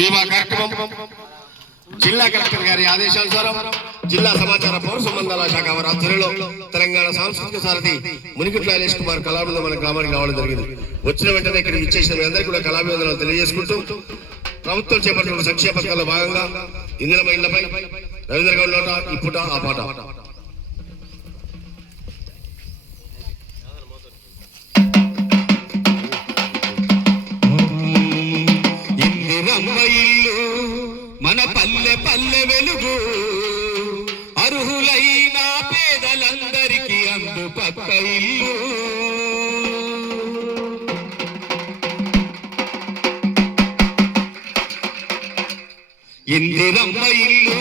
ఈ మా కార్యక్రమం జిల్లా కలెక్టర్ గారి ఆదేశానుసారం జిల్లా సమాచార పౌర సంబంధాల శాఖ వారి ఆధ్వర్యంలో తెలంగాణ సాంస్కృతిక సారథి మునిగిట్ల అనేష్ కుమార్ కళాబృందం మన గ్రామానికి రావడం జరిగింది. వచ్చిన వెంటనే ఇక్కడ విచ్చేసిన మీ అందరికీ కూడా కళాభివందనాలు తెలియజేసుకుంటూ ప్రభుత్వం చేపట్టిన సంక్షేమ పథకాల్లో భాగంగా ఇందిరమ్మ ఇళ్లపై రవీంద్ర గౌడ్ నోట ఈ పూట ఆ పాట. ఇందిరమ్మ ఇల్లు మన పల్లె పల్లె వెలుగు, అర్హులైన పేదలందరికీ అందుపక్క ఇల్లు. ఇందిరమ్మ ఇల్లు